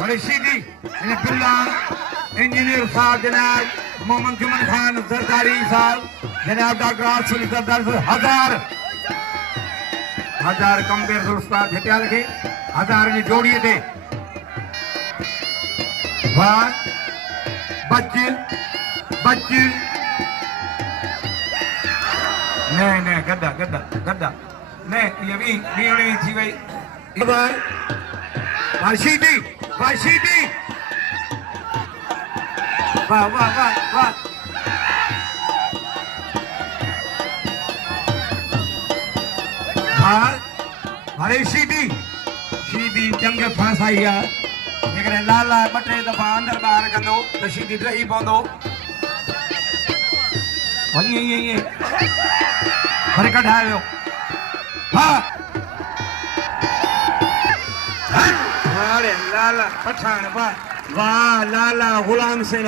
Rashidi Abdullah engineer साहब जनाब मोहम्मद जुमन खान जरदारी साहब जनाब डॉक्टर आसिफ जरदारी 1000 कंपेयर उस्ताद हटियाल के 1000 में जोड़िए थे वाह बच्चिल बच्चिल नहीं गद्दा गद्दा गद्दा नहीं ये भी नहीं थी भाई वाशीदी वाशीदी वाह वाह वाह वाह अरे सीधी सीधी जंग फांसाई है लेकिन लाला बटे दफा अंदर बाहर कंदो तो सीधी रही पवंदो वही ये पर कढायो हां अरे लाला पठान वाह वाह लाला गुलाम से